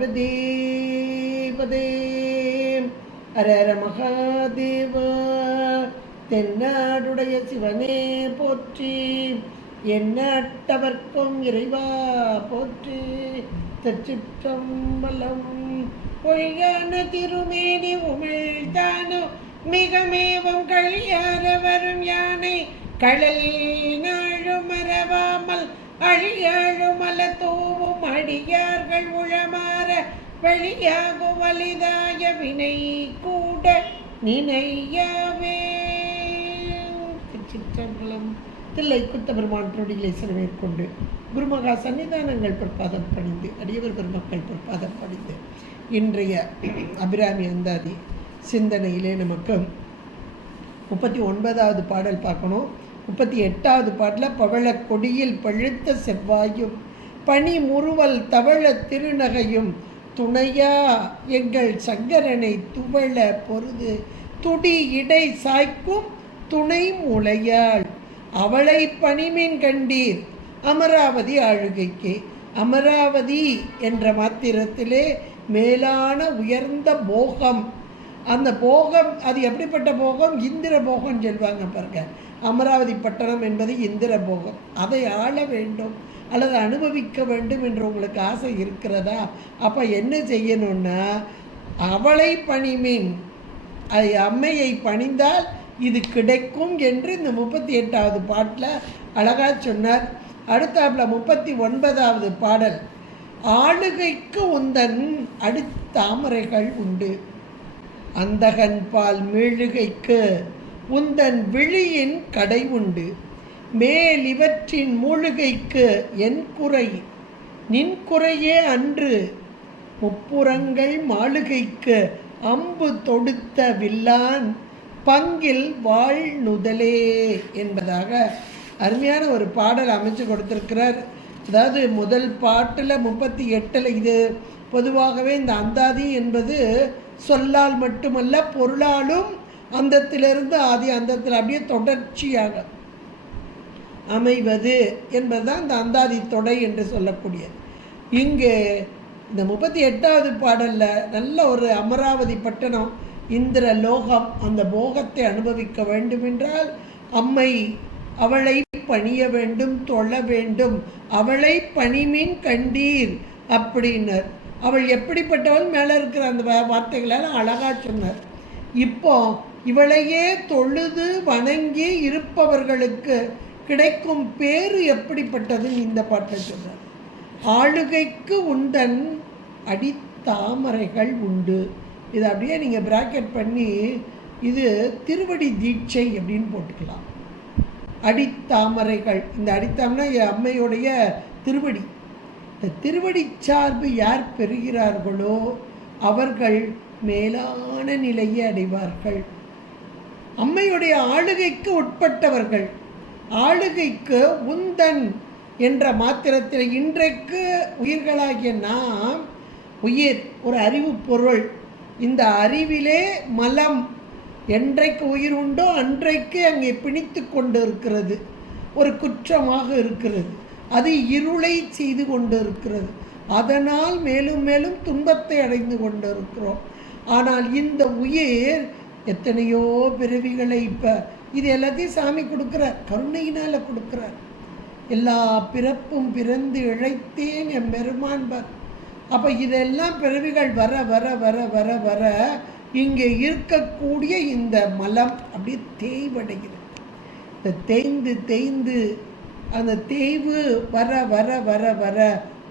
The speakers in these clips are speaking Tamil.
பார்வதீபதே ஹர ஹர மகாதேவா. தென்னாடுடைய சிவனே போற்றி, எந்நாட்டவர்க்கும் இறைவா போற்றி. திருச்சிற்றம்பலம். பொய்யான திருமேனி உமிழ்தானோ மிகமேவும் கழியார வரும் யானை கடல் நாழும் மறவாமல் அழியாழும் மல தூவும் அடியார்கள் உளமாற வழியாகும் வலிதாய வினை கூட நினையாவே. திருச்சிற்றம்பலம். தில்லை குத்தபெருமான் திருவடிகளை சிறமேற்கொண்டு குருமகா சன்னிதானங்கள் பொற்பாதம் பணிந்து அடியவர் பெருமக்கள் பொற்பாதம் பணிந்து இன்றைய அபிராமி அந்தாதி சிந்தனையிலே நமக்கு 39வது பாடல் பார்க்கணும். 38வது பாடலில் பவள கொடியில் பழுத்த செவ்வாயும் பனி முறுவல் தவள திருநகையும் துணையா எங்கள் சங்கரனை துவள பொருது துடி இடை சாய்க்கும் துணை முளையாள் அவளை பனிமீன் கண்டீர் அமராவதி ஆளுகைக்கு. அமராவதி என்ற மாத்திரத்திலே மேலான உயர்ந்த போகம். அந்த போகம் அது எப்படிப்பட்ட போகம்? இந்திர போகம் சொல்வாங்க பாருங்க. அமராவதி பட்டணம் என்பது இந்திர போகம். அதை ஆள வேண்டும் அல்லது அனுபவிக்க வேண்டும் என்று உங்களுக்கு ஆசை இருக்கிறதா? அப்போ என்ன செய்யணும்னா, அவளை பணிமீன், அது அம்மையை பணிந்தால் இது கிடைக்கும் என்று இந்த 38வது பாட்டில் அழகாக சொன்னார். அடுத்தாப்புல 39வது பாடல், ஆளுகைக்கு உந்தன் அடித்தாமரைகள் உண்டு, அந்தகன் பால் மீழுகைக்கு உந்தன் விழியின் கடை உண்டு, மேல் இவற்றின் மூழுகைக்கு என் குறை நின் குறையே அன்று, முப்புறங்கள் மாளுகைக்கு அம்பு தொடுத்த வில்லான் பங்கில் வாழ் நுதலே என்பதாக அருமையான ஒரு பாடல் அமைச்சு கொடுத்திருக்கிறார். அதாவது முதல் பாட்டில் 38 இது பொதுவாகவே இந்த அந்தாதி என்பது சொல்லால் மட்டுமல்ல பொருளாலும் அந்தத்திலிருந்து ஆதி அந்தத்தில் அப்படியே தொடர்ச்சியாக அமைவது என்பதுதான் இந்த அந்தாதி தொடை என்று சொல்லக்கூடியது. இங்கு இந்த 38வது பாடலில் நல்ல ஒரு அமராவதி பட்டணம், இந்திர லோகம், அந்த போகத்தை அனுபவிக்க வேண்டுமென்றால் அம்மை அவளை பணிய வேண்டும், தொழ வேண்டும். அவளை பணிமீன் கண்டீர் அப்படின்னர். அவள் எப்படிப்பட்டவள் மேலே இருக்கிற அந்த வார்த்தைகளால் அழகாக சொன்னார். இப்போ இவளையே தொழுது வணங்கி இருப்பவர்களுக்கு கிடைக்கும் பேரு எப்படிப்பட்டதுன்னு இந்த பாட்டை சொன்னார். ஆளுகைக்கு உந்தன் அடித்தாமரைகள் உண்டு. இதை அப்படியே நீங்கள் பிராக்கெட் பண்ணி இது திருவடி தீட்சை அப்படின்னு போட்டுக்கலாம். அடித்தாமரைகள், இந்த அடித்தாமனா அம்மையுடைய திருவடி. இந்த திருவடி சார்பு யார் பெறுகிறார்களோ அவர்கள் மேலான நிலையை அடைவார்கள். அம்மையுடைய ஆளுகைக்கு உட்பட்டவர்கள். ஆளுகைக்கு உந்தன் என்ற மாத்திரத்தில் இன்றைக்கு உயிர்களாகிய நாம், உயிர் ஒரு அறிவு பொருள், இந்த அறிவிலே மலம் என்றைக்கு உயிர் உண்டோ அன்றைக்கு அங்கே பிணித்து கொண்டு இருக்கிறது, ஒரு குற்றமாக இருக்கிறது, அது இருளை செய்து கொண்டு இருக்கிறது. அதனால் மேலும் மேலும் துன்பத்தை அடைந்து கொண்டு இருக்கிறோம். ஆனால் இந்த உயிர் எத்தனையோ பிறவிகளை இப்போ இது எல்லாத்தையும் சாமி கொடுக்குறார், கருணையினால் கொடுக்குறார். எல்லா பிறப்பும் பிறந்து இழைத்தேன் என் பெருமான்பார். அப்போ இதெல்லாம் பிறவிகள் வர வர வர வர வர இங்கே இருக்கக்கூடிய இந்த மலம் அப்படியே தேய்வடைகிறது. இந்த தேய்ந்து தேய்ந்து அந்த தேய்வு வர வர வர வர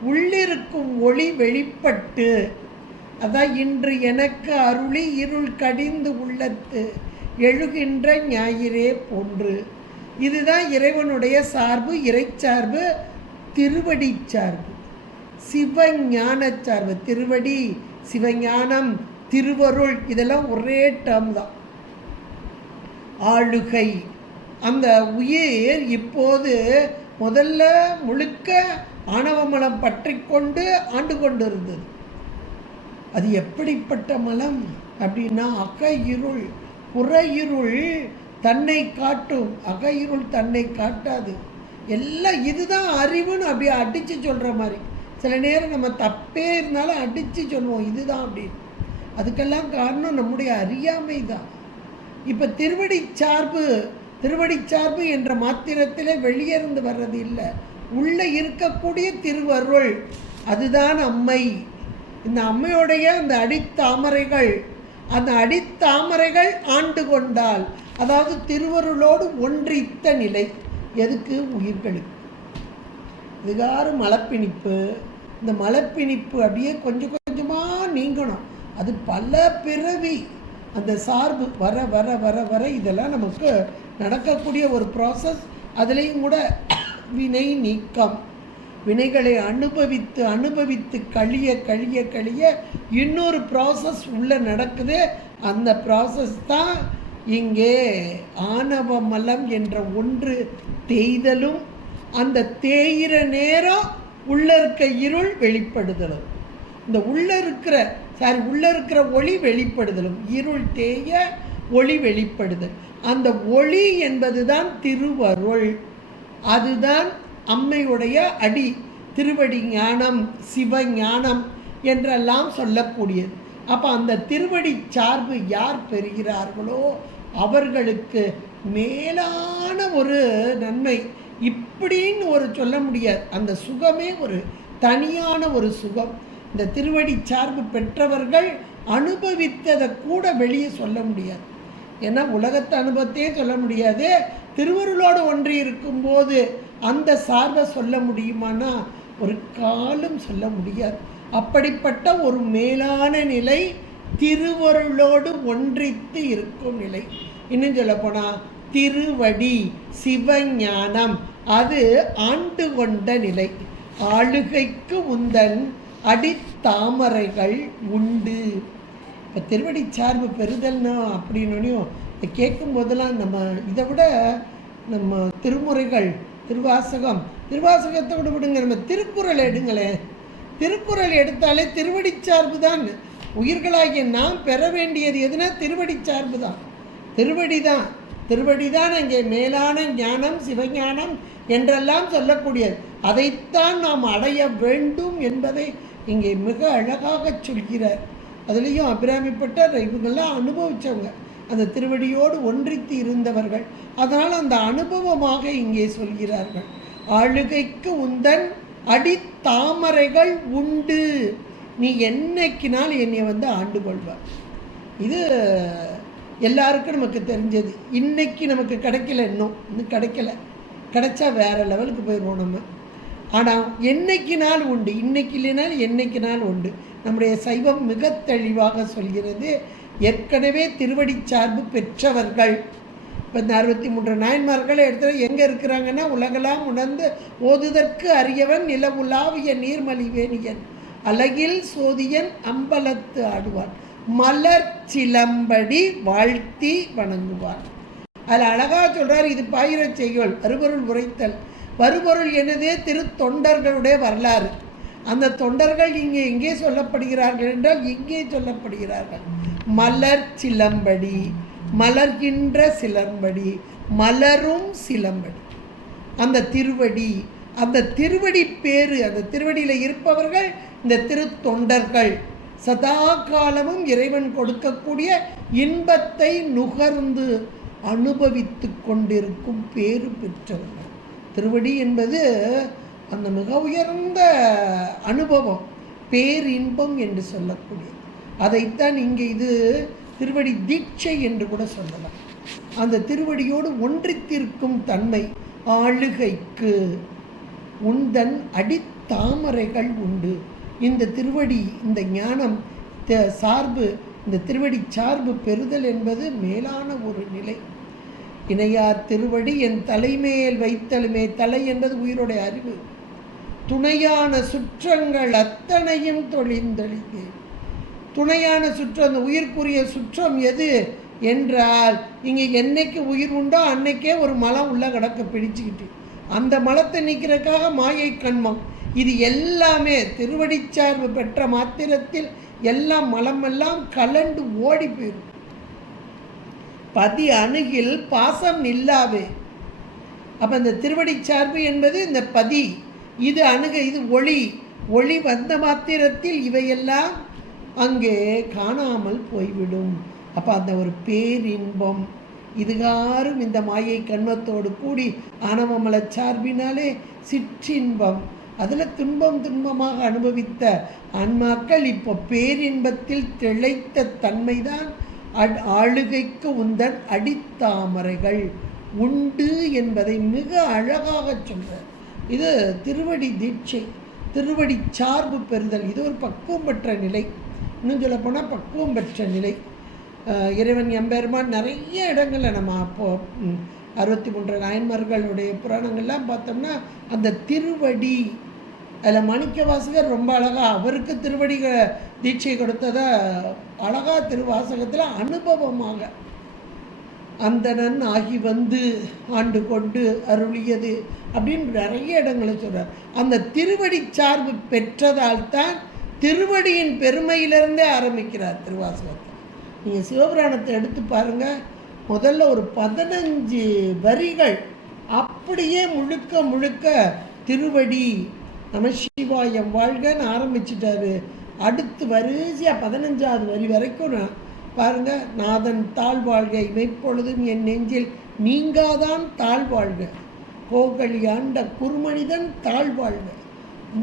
உள்ளிருக்கும் ஒளி வெளிப்பட்டு, அதான் இன்று எனக்கு அருளி இருள் கடிந்து உள்ளத்து எழுகின்ற ஞாயிறே போன்று. இதுதான் இறைவனுடைய சார்பு, இறைச்சார்பு, திருவடி சார்பு, சிவஞான சார்பு. திருவடி, சிவஞானம், திருவருள் இதெல்லாம் ஒரே டேர்ம் தான். ஆளுகை, அந்த உயிர் இப்போது முதல்ல முழுக்க ஆணவமலம் பற்றி கொண்டு ஆண்டு கொண்டு இருந்தது. அது எப்படிப்பட்ட மலம் அப்படின்னா, அக இருள் புற இருள் தன்னை காட்டும், அக இருள் தன்னை காட்டாது. எல்லாம் இதுதான் அறிவுன்னு அப்படியே அடித்து சொல்கிற மாதிரி. சில நேரம் நம்ம தப்பே இருந்தாலும் அடித்து சொல்லுவோம் இதுதான் அப்படின்னு. அதுக்கெல்லாம் காரணம் நம்முடைய அறியாமை தான். இப்போ திருவடி சார்பு என்ற மாத்திரத்தில் வெளியிருந்து வர்றது இல்லை, உள்ளே இருக்கக்கூடிய திருவருள், அதுதான் அம்மை. இந்த அம்மையுடைய அந்த அடித்தாமரைகள் ஆண்டு கொண்டால், அதாவது திருவருளோடு ஒன்றித்த நிலை. எதுக்கு? உயிர்களுக்கு. இதுகாறு மலப்பிணிப்பு. இந்த மலப்பிணிப்பு அப்படியே கொஞ்சம் கொஞ்சமாக நீங்கணும். அது பல பிறவி அந்த சார்பு வர வர வர வர இதெல்லாம் நமக்கு நடக்கக்கூடிய ஒரு ப்ராசஸ். அதுலேயும் கூட வினை நீக்கம், வினைகளை அனுபவித்து அனுபவித்து கழிய கழிய கழிய இன்னொரு ப்ராசஸ் உள்ளே நடக்குது. அந்த ப்ராசஸ் தான் இங்கே ஆணவ மலம் என்ற ஒன்று தேய்தலும், அந்த தேயிற நேரம் உள்ளே இருக்க இருள் வெளிப்படுதலும், இந்த உள்ளே இருக்கிற ஒளி வெளிப்படுதலும், இருள் தேய ஒளி வெளிப்படுதல். அந்த ஒளி என்பது தான் திருவருள். அதுதான் அம்மையுடைய திருவடி ஞானம், சிவ ஞானம் என்றெல்லாம் சொல்லக்கூடியது. அப்போ அந்த திருவடி சார்பு யார் பெறுகிறார்களோ அவர்களுக்கு மேலான ஒரு நன்மை இப்படின்னு சொல்ல முடியாது. அந்த சுகமே ஒரு தனியான ஒரு சுகம். இந்த திருவடி சார்பு பெற்றவர்கள் அனுபவித்ததை கூட வெளியே சொல்ல முடியாது. ஏன்னா உலகத்தை அனுபவத்தையே சொல்ல முடியாது. திருவருளோடு ஒன்றி இருக்கும்போது அந்த சார்பை சொல்ல முடியுமானா ஒரு காலம் சொல்ல முடியாது. அப்படிப்பட்ட ஒரு மேலான நிலை திருவருளோடு ஒன்றித்து இருக்கும் நிலை. இன்னும் சொல்லப்போனால் திருவடி சிவஞானம் அது ஆண்டு கொண்ட நிலை. ஆளுகைக்கு உந்தன் அடித்தாமரைகள் உண்டு. இப்போ திருவடி சார்பு பெறுதல்னா அப்படின்னோடையும் இதை கேட்கும் போதெல்லாம் நம்ம இதை விட நம்ம திருமுறைகள், திருவாசகத்தை விட விடுங்க, நம்ம திருக்குறள் எடுங்களேன். திருக்குறள் எடுத்தாலே திருவடி சார்பு தான். உயிர்களாகிய நாம் பெற வேண்டியது எதுனா திருவடி சார்பு தான். திருவடி தான் அங்கே மேலான ஞானம், சிவஞானம் என்றெல்லாம் சொல்லக்கூடியது. அதைத்தான் நாம் அடைய வேண்டும் என்பதை இங்கே மிக அழகாக சொல்கிறார். அதுலேயும் அபிராமிப்பட்ட இவங்கெல்லாம் அனுபவித்தவங்க, அந்த திருவடியோடு ஒன்றித்து இருந்தவர்கள். அதனால் அந்த அனுபவமாக இங்கே சொல்கிறார்கள். ஆளுகைக்கு உந்தன் அடித்தாமரைகள் உண்டு, நீ என்னைக்கினால் என்னை ஆண்டு கொள்வார். இது எல்லாருக்கும் நமக்கு தெரிஞ்சது. இன்னைக்கு நமக்கு கிடைக்கல, இன்னும் கிடைச்சா வேறு லெவலுக்கு போயிடுவோம் நம்ம. ஆனால் என்னைக்கு நாள் உண்டு, இன்னைக்கு இல்லைனால் என்னைக்கு நாள் உண்டு. நம்முடைய சைவம் மிக தெளிவாக சொல்கிறது. ஏற்கனவே திருவடி சார்பு பெற்றவர்கள், இப்போ இந்த 63 நாயன்மார்களை எடுத்து எங்கே இருக்கிறாங்கன்னா, உலகெல்லாம் உணர்ந்து ஓதுதற்கு அறியவன் நிலவுலாவிய நீர்மலிவேணியன் அழகில் சோதியன் அம்பலத்து ஆடுவான் மலர் சிலம்படி வாழ்த்தி வணங்குவான். அதில் அழகாக சொல்கிறார். இது பாயிரச் செய்யுள், வருபொருள் உரைத்தல். வருபொருள் எனது திருத்தொண்டர்களுடைய வரலாறு. அந்த தொண்டர்கள் இங்கே எங்கே சொல்லப்படுகிறார்கள் என்றால் இங்கே சொல்லப்படுகிறார்கள். மலர் சிலம்படி, மலர்கின்ற சிலம்படி, மலரும் சிலம்படி. அந்த திருவடி பேரு, அந்த திருவடியில் இருப்பவர்கள் இந்த திருத்தொண்டர்கள். சதா காலமும் இறைவன் கொடுக்கக்கூடிய இன்பத்தை நுகர்ந்து அனுபவித்து கொண்டிருக்கும் பேறு பெற்றவர்கள். திருவடி என்பது அந்த மிக உயர்ந்த அனுபவம், பேரின்பம் என்று சொல்லக்கூடிய. அதைத்தான் இங்கே இது திருவடி தீட்சை என்று கூட சொல்லலாம். அந்த திருவடியோடு ஒன்றித்திருக்கும் தன்மை. ஆளுகைக்கு உந்தன் அடித்தாமரைகள் உண்டு. இந்த திருவடி, இந்த ஞானம் சார்பு, இந்த திருவடி சார்பு பெறுதல் என்பது மேலான ஒரு நிலை. இணையார் திருவடி என் தலைமேல் வைத்தலுமே. தலை என்பது உயிரோடைய அறிவு. துணையான சுற்றங்கள் அத்தனையும் தொழிந்தளித்து. துணையான சுற்றம், அந்த உயிர்க்குரிய சுற்றம் எது என்றால், இங்கே என்னைக்கு உயிர் உண்டோ அன்னைக்கே ஒரு மலம் உள்ள கிடக்க பிடிச்சிக்கிட்டு, அந்த மலத்தை நீக்கிறதுக்காக மாயை கண்மம். இது எல்லாமே திருவடி சார்பு பெற்ற மாத்திரத்தில் எல்லாம் மலமெல்லாம் கலண்டு ஓடி போயிடும். பதி அணுகில் பாசம் நில்லாவே. அப்போ இந்த திருவடி சார்பு என்பது இந்த பதி, இது அணுக, இது ஒளி. ஒளி வந்த மாத்திரத்தில் இவையெல்லாம் அங்கே காணாமல் போய்விடும். அப்போ அந்த ஒரு பேரின்பம் இதுகாரும் இந்த மாயை கண்மத்தோடு கூடி ஆணவமல சார்பினாலே சிற்றின்பம், அதில் துன்பமாக அனுபவித்த ஆன்மாக்கள் இப்போ பேரின்பத்தில் திளைத்த தன்மைதான் ஆளுகைக்கு உந்தன் அடித்தாமரைகள் உண்டு என்பதை மிக அழகாக சொல்கிறார். இது திருவடி தீட்சை, திருவடி சார்பு பெறுதல். இது ஒரு பக்குவம் பெற்ற நிலை. இன்னும் சொல்லப்போனால் பக்குவம் பெற்ற நிலை. இறைவன் எம்பெருமான் நிறைய இடங்களில் நம்ம அப்போது 63 நாயன்மார்களுடைய புராணங்கள்லாம் பார்த்தோம்னா அந்த திருவடி, அதில் மாணிக்க வாசகர் ரொம்ப அழகாக அவருக்கு திருவடி தீட்சை கொடுத்ததை அழகாக திருவாசகத்தில் அனுபவமாக அந்தணன் ஆகி வந்து ஆண்டு கொண்டு அருளியது அப்படின்னு நிறைய இடங்களை சொல்கிறார். அந்த திருவடி சார்பு பெற்றதால் தான் திருவடியின் பெருமையிலிருந்தே ஆரம்பிக்கிறார் திருவாசகத்தை. நீங்கள் சிவபுராணத்தை எடுத்து பாருங்கள், முதல்ல ஒரு 15 வரிகள் அப்படியே முழுக்க திருவடி நமசிவாயம் வாழ்கன்னு ஆரம்பிச்சிட்டாரு. அடுத்து வரிசையாக 15வது வரி வரைக்கும் பாருங்க, நாதன் தாழ்வாழ்க இமைப்பொழுதும் என் நெஞ்சில் நீங்காதான் தாழ்வாழ்க, கோகலி ஆண்ட குறுமனிதன் தாழ்வாழ்க.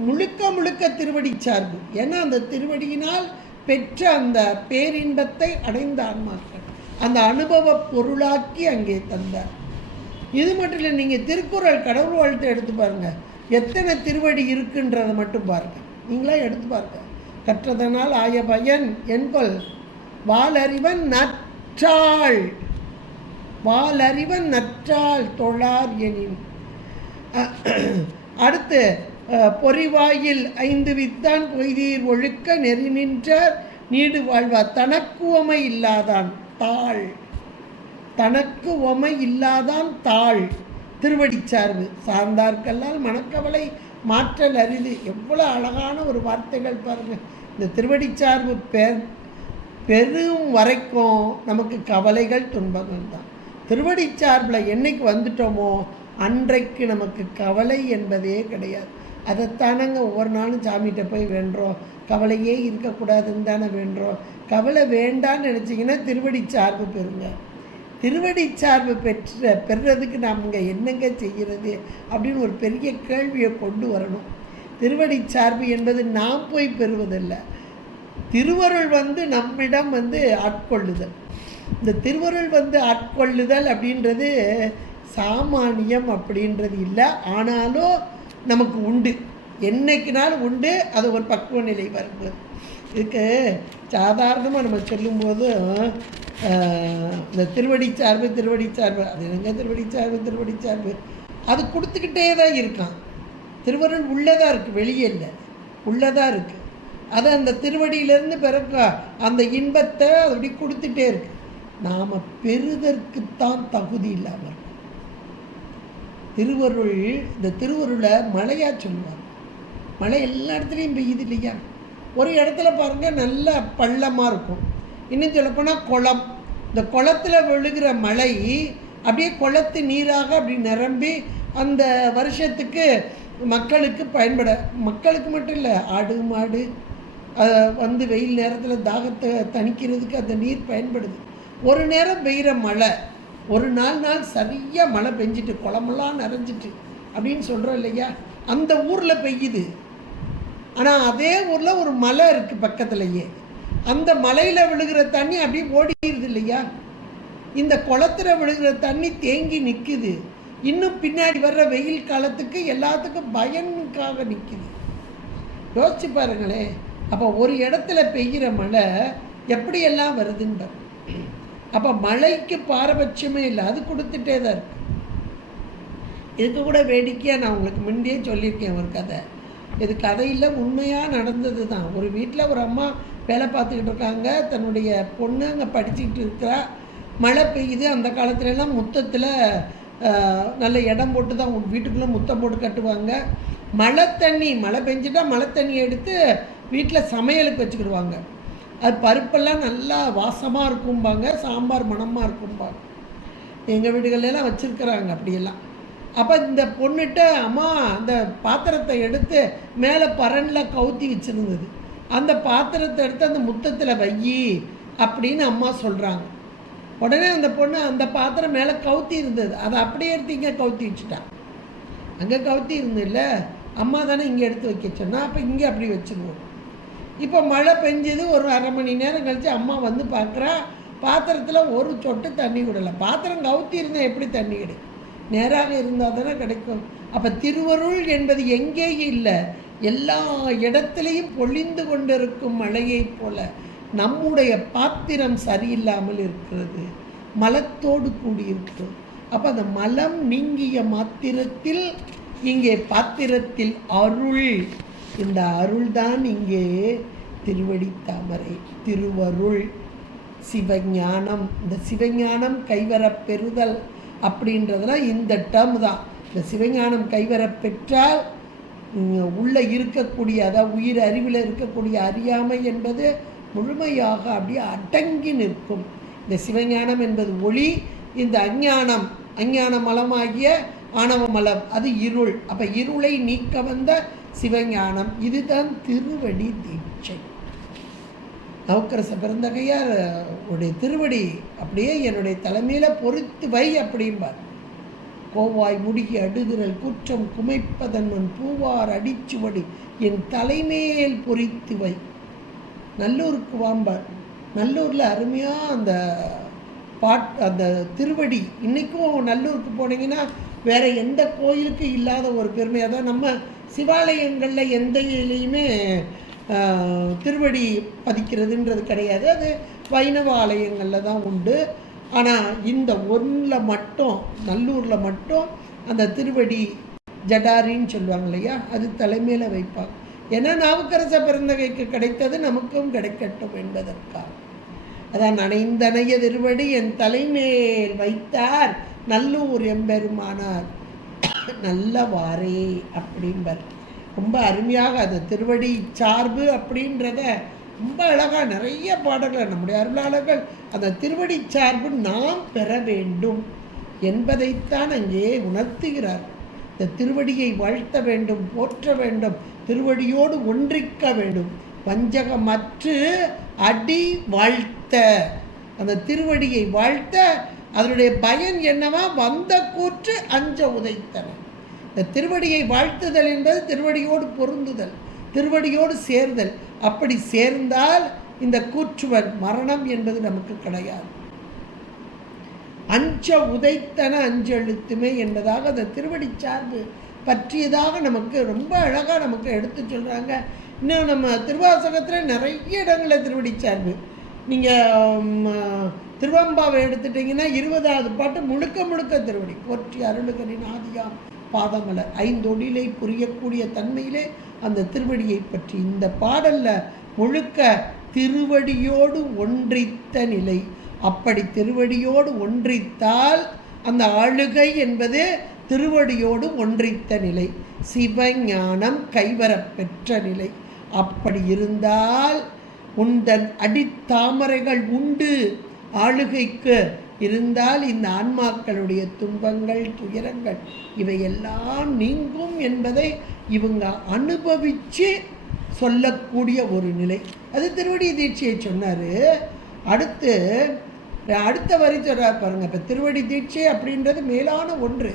முழுக்க திருவடி சார்பு. ஏன்னா அந்த திருவடியினால் பெற்ற அந்த பேரின்பத்தை அடைந்த ஆன்மாக்கள் அந்த அனுபவ பொருளாக்கி அங்கே தந்தார். இது மட்டும் இல்லை, நீங்கள் திருக்குறள் கடவுள் வாழ்த்தை எடுத்து பாருங்கள், எத்தனை திருவடி இருக்குன்றதை மட்டும் பாருங்கள். நீங்களே எடுத்து பாருங்க. கற்றதனால் ஆய பயன் என்கொள் வாலறிவன் நற்றாள், வாலறிவன் நற்றாள் தொழார் எனின். அடுத்து பொறிவாயில் 5 வித்தான் பொய்தீர் ஒழுக்க நெறி நின்றார் நீடு வாழ்வார் தனக்கு உமை இல்லாதான் தாள், தனக்கு உமை இல்லாதான் தாள். திருவடி சார்பு சார்ந்தார்கல்லால் மனக்கவலை மாற்றல் அரிது. எவ்வளோ அழகான ஒரு வார்த்தைகள் பாருங்கள். இந்த திருவடி சார்பு பெரும் வரைக்கும் நமக்கு கவலைகள் துன்பங்கள் தான். திருவடி சார்பில் என்னைக்கு வந்துட்டோமோ அன்றைக்கு நமக்கு கவலை என்பதே கிடையாது. அதைத்தானங்க ஒவ்வொரு நாளும் சாமிகிட்ட போய் வேண்டுறோம். கவலையே இருக்கக்கூடாதுன்னு தானே வேண்டுறோம். கவலை வேண்டான்னு நினச்சிங்கன்னா திருவடி சார்பு பெறுங்க. திருவடி சார்பு பெறுறதுக்கு நாம் இங்கே என்னங்க செய்கிறது அப்படின்னு ஒரு பெரிய கேள்வியை கொண்டு வரணும். திருவடி சார்பு என்பது நாம் போய் பெறுவதில்லை, திருவருள் நம்மிடம் ஆட்கொள்ளுதல். இந்த திருவருள் ஆட்கொள்ளுதல் அப்படின்றது சாமானியம் அப்படின்றது இல்லை. ஆனாலும் நமக்கு உண்டு, என்னைக்குனாலும் உண்டு. அது ஒரு பக்குவ நிலை வரும்போது. இதுக்கு சாதாரணமாக நம்ம சொல்லும்போது இந்த திருவடி சார்பு அது என்னங்க திருவடி சார்பு அது கொடுத்துக்கிட்டே தான் இருக்கான். திருவருள் உள்ளதாக இருக்குது, வெளியே இல்லை, உள்ளதாக இருக்குது. அது அந்த திருவடியிலேருந்து பிறக்க அந்த இன்பத்தை அப்படி கொடுத்துட்டே இருக்கு. நாம் பெறுதற்குத்தான் தகுதி இல்லாமல் இருக்கும். திருவருள், இந்த திருவருளை மழையாக சொல்லுவாங்க. மழை எல்லா இடத்துலையும் பெய்யுது இல்லையா? ஒரு இடத்துல பாருங்கள் நல்ல பள்ளமாக இருக்கும். இன்னும் சொல்லப்போனால் குளம், இந்த குளத்தில் விழுகிற மழை அப்படியே குளத்து நீராக அப்படி நிரம்பி அந்த வருஷத்துக்கு மக்களுக்கு பயன்பட, மக்களுக்கு மட்டும் இல்லை, ஆடு மாடு வெயில் நேரத்தில் தாகத்தை தணிக்கிறதுக்கு அந்த நீர் பயன்படுது. ஒரு நேரம் பெய்கிற மழை, ஒரு நாள் சரியாக மழை பெஞ்சிட்டு குளமெல்லாம் நிறைஞ்சிட்டு அப்படின்னு சொல்கிறோம் இல்லையா? அந்த ஊரில் பெய்யுது. ஆனால் அதே ஊரில் ஒரு மலை இருக்குது பக்கத்துலேயே, அந்த மலையில் விழுகிற தண்ணி அப்படியே ஓடிடுது இல்லையா? இந்த குளத்தில் விழுகிற தண்ணி தேங்கி நிற்குது. இன்னும் பின்னாடி வர்ற வெயில் காலத்துக்கு எல்லாத்துக்கும் பயனுக்காக நிற்குது. யோசிச்சு பாருங்களேன். அப்போ ஒரு இடத்துல பெய்கிற மழை எப்படியெல்லாம் வருதுன்ற, அப்போ மழைக்கு பாரபட்சமே இல்லை, அது கொடுத்துட்டே தான் இருக்கு. இதுக்கு கூட வேடிக்கையாக நான் உங்களுக்கு முன்னே சொல்லியிருக்கேன் ஒரு கதை. இது கதையில் உண்மையாக நடந்தது தான். ஒரு வீட்டில் ஒரு அம்மா வேலை பார்த்துக்கிட்டு இருக்காங்க, தன்னுடைய பொண்ணு அங்கே படிச்சுக்கிட்டு இருக்கிறா. மழை பெய்யுது. அந்த காலத்துலலாம் முத்தத்தில் நல்ல இடம் போட்டு தான் வீட்டுக்குள்ளே முத்தம் போட்டு கட்டுவாங்க. மழை பெஞ்சிட்டா மழை தண்ணி எடுத்து வீட்டில் சமையலுக்கு வச்சுக்கிடுவாங்க. அது பருப்பெல்லாம் நல்லா வாசமாக இருக்கும்பாங்க, சாம்பார் மணமாக இருக்கும்பாங்க. எங்கள் வீடுகளெல்லாம் வச்சுருக்குறாங்க அப்படியெல்லாம். அப்போ இந்த பொண்ணுகிட்ட அம்மா அந்த பாத்திரத்தை எடுத்து மேலே பரனில் கவுத்தி வச்சுருந்தது, அந்த பாத்திரத்தை எடுத்து அந்த முத்தத்தில் வையி அப்படின்னு அம்மா சொல்கிறாங்க. உடனே அந்த பொண்ணு அந்த பாத்திரம் மேலே கவுத்தி இருந்தது, அதை அப்படியே எடுத்து இங்கே கவுத்தி வச்சுட்டான். அங்கே கவுத்தி இருந்தில்ல, அம்மா தானே இங்கே எடுத்து வைக்க சொன்னால், அப்போ இங்கே அப்படி வச்சுருவோம். இப்போ மழை பெஞ்சது, ஒரு அரை மணி நேரம் கழித்து அம்மா வந்து பார்க்குறா, பாத்திரத்தில் ஒரு சொட்டு தண்ணி விடலை. பாத்திரம் கவுத்தி இருந்தால் எப்படி தண்ணி கிடைக்கும்? நேராக இருந்தால் தானே கிடைக்கும். அப்போ திருவருள் என்பது எங்கேயும் இல்லை, எல்லா இடத்துலையும் பொழிந்து கொண்டிருக்கும் மழையைப் போல நம்முடைய பாத்திரம் சரியில்லாமல் இருக்கிறது, மலத்தோடு கூடியிருக்கிறது. அப்போ அந்த மலம் நீங்கிய மாத்திரத்தில் இங்கே பாத்திரத்தில் அருள், இந்த அருள்தான் இங்கே திருவடி தாமரை, திருவருள், சிவஞானம். இந்த சிவஞானம் கைவரப் பெறுதல் அப்படின்றதுலாம் இந்த டேர்ம் தான். இந்த சிவஞானம் கைவரப் பெற்றால் உள்ளே இருக்கக்கூடிய, அதாவது உயிர் அறிவில் இருக்கக்கூடிய அறியாமை என்பது முழுமையாக அப்படியே அடங்கி நிற்கும். இந்த சிவஞானம் என்பது ஒளி, இந்த அஞ்ஞானம், அஞ்ஞான மலமாகிய ஆணவ மலம் அது இருள். அப்போ இருளை நீக்க வந்த சிவஞானம், இதுதான் திருவடி தீட்சை. நவக்கரச பெருந்தகையார் உடைய திருவடி அப்படியே என்னுடைய தலைமையில் பொறித்து வை அப்படிம்பார். கோவாய் முடுகி அடுதிரல் குற்றம் குமைப்பதன் முன் பூவார் அடிச்சுவடி என் தலைமேல் பொறித்து வை. நல்லூருக்கு வாம்பார். நல்லூரில் அருமையாக அந்த அந்த திருவடி, இன்றைக்கும் நல்லூருக்கு போனீங்கன்னா வேறு எந்த கோயிலுக்கு இல்லாத ஒரு பெருமை. அதான் நம்ம சிவாலயங்களில் எந்த இதுலேயுமே திருவடி பதிக்கிறதுன்றது கிடையாது, அது வைணவ ஆலயங்களில் தான் உண்டு. ஆனால் இந்த ஒன்றில் மட்டும், நல்லூரில் மட்டும் அந்த திருவடி ஜடாரின்னு சொல்லுவாங்க இல்லையா, அது தலைமையில் வைப்பாங்க. ஏன்னா நாவுக்கரச பெருந்தகைக்கு கிடைத்தது நமக்கும் கிடைக்கட்டும் என்பதற்காக. அதான் நனைந்தனைய திருவடி என் தலைமேல் வைத்தார் நல்லூர் எம்பெருமானார் நல்லவாறே அப்படின்பர். ரொம்ப அருமையாக அந்த திருவடி சார்பு அப்படின்றத ரொம்ப அழகாக நிறைய பாடல்கள் நம்முடைய அருளாளர்கள் அந்த திருவடி சார்பு நாம் பெற வேண்டும் என்பதைத்தான் அங்கே உணர்த்துகிறார். இந்த திருவடியை வாழ்த்த வேண்டும், போற்ற வேண்டும், திருவடியோடு ஒன்றிக்க வேண்டும், வஞ்சகமற்று அடி வாழ்த்த. அந்த திருவடியை வாழ்த்த அதனுடைய பயன் என்னவா? வந்த கூற்று அஞ்ச உதைத்தன. இந்த திருவடியை வாழ்த்துதல் என்பது திருவடியோடு பொருந்துதல், திருவடியோடு சேர்தல். அப்படி சேர்ந்தால் இந்த கூற்றுவன் மரணம் என்பது நமக்கு கிடையாது. அஞ்ச உதைத்தன அஞ்செழுத்துமே என்பதாக அந்த திருவடி சார்பு பற்றியதாக நமக்கு ரொம்ப அழகாக நமக்கு எடுத்து சொல்கிறாங்க. இன்னும் நம்ம திருவாசகத்தில் நிறைய இடங்களில் திருவடி சார்பு. நீங்கள் திருவம்பாவை எடுத்துட்டிங்கன்னா 20வது பாட்டு முழுக்க முழுக்க திருவடி போற்றி அருளுகரின் ஆதியாம் பாதமலர், ஐந்தொழிலை புரியக்கூடிய தன்மையிலே அந்த திருவடியை பற்றி இந்த பாடலில் முழுக்க திருவடியோடு ஒன்றித்த நிலை. அப்படி திருவடியோடு ஒன்றித்தால் அந்த ஆளுகை என்பது திருவடியோடு ஒன்றித்த நிலை, சிவஞானம் கைவரப்பெற்ற நிலை. அப்படி இருந்தால் உந்தன் அடித்தாமரைகள் உண்டு ஆளுகைக்கு இருந்தால் இந்த ஆன்மாக்களுடைய துன்பங்கள் துயரங்கள் இவையெல்லாம் நீங்கும் என்பதை இவங்க அனுபவித்து சொல்லக்கூடிய ஒரு நிலை. அது திருவடி தீட்சையை சொன்னார். அடுத்த வரி சொல்கிறார் பாருங்கள். இப்போ திருவடி தீட்சை அப்படின்றது மேலான ஒன்று,